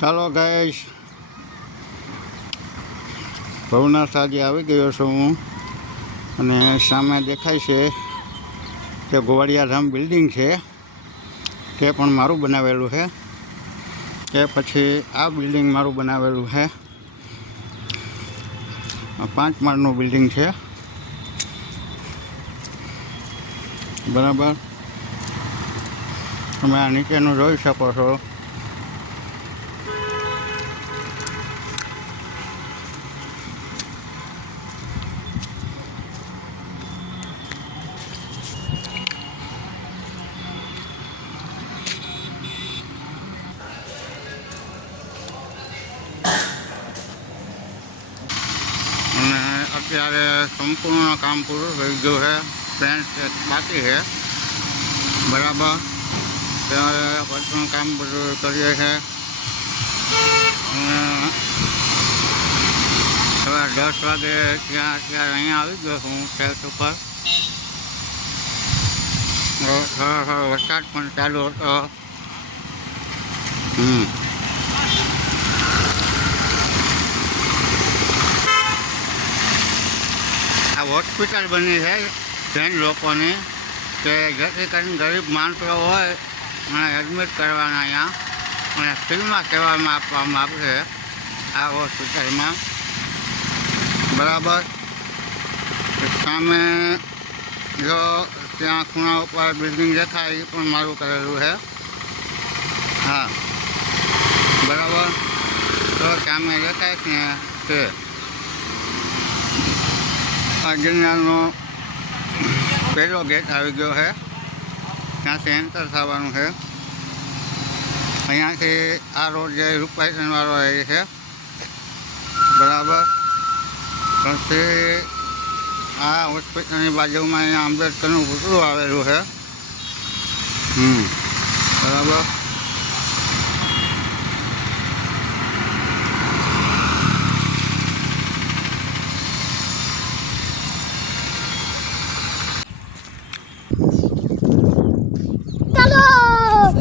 ચાલો ગાઈસ, ભવનાથ આજે આવી ગયો છું હું, અને સામે દેખાય છે કે ગોવાળિયાધામ બિલ્ડિંગ છે, તે પણ મારું બનાવેલું છે. કે પછી આ બિલ્ડિંગ મારું બનાવેલું છે. 5 માળનું બિલ્ડિંગ છે, બરાબર. તમે આ નીચેનું જોઈ શકો છો. અને અત્યારે સંપૂર્ણ કામ પૂરું થઈ ગયું છે. પેન્ટ બાકી છે, બરાબર. ત્યારે બધું કામ બધું કરીએ છીએ. હવે 10 વાગે અત્યારે અહીંયા આવી ગયો છું સેટ ઉપર. વરસાદ પણ ચાલુ હતો. આ હોસ્પિટલ બની છે જૈન લોકોની, કે જેથી કરીને ગરીબ માણસો હોય અને એડમિટ કરવાના અહીંયા, અને ફ્રીમાં સેવામાં આપવામાં આવશે આ હોસ્પિટલમાં, બરાબર. સામે જો ત્યાં ખૂણા ઉપર બિલ્ડિંગ દેખાય એ પણ મારું કરેલું છે. હા, બરાબર. તો સામે દેખાય છે ને તે આ ગિરનારનો પહેલો ગેટ આવી ગયો છે, ત્યાંથી એન્ટર થવાનું છે. અહીંયાથી આ રોડ જે રૂપાઈવાળો એ છે, બરાબર. પછી આ હોસ્પિટલની બાજુમાં અહીંયા આંબેડકરનું પૂતળું આવેલું છે, બરાબર.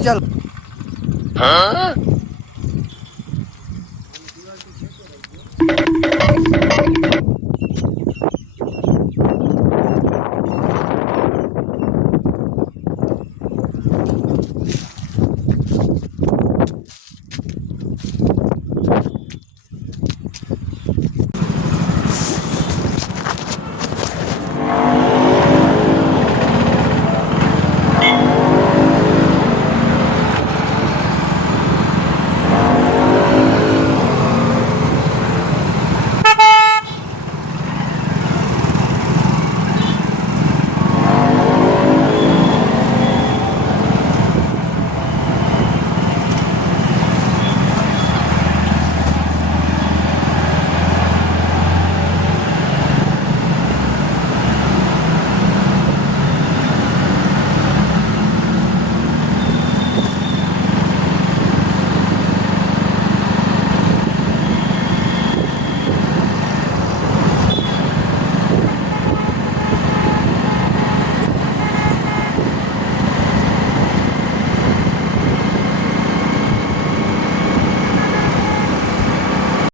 चल हाँ?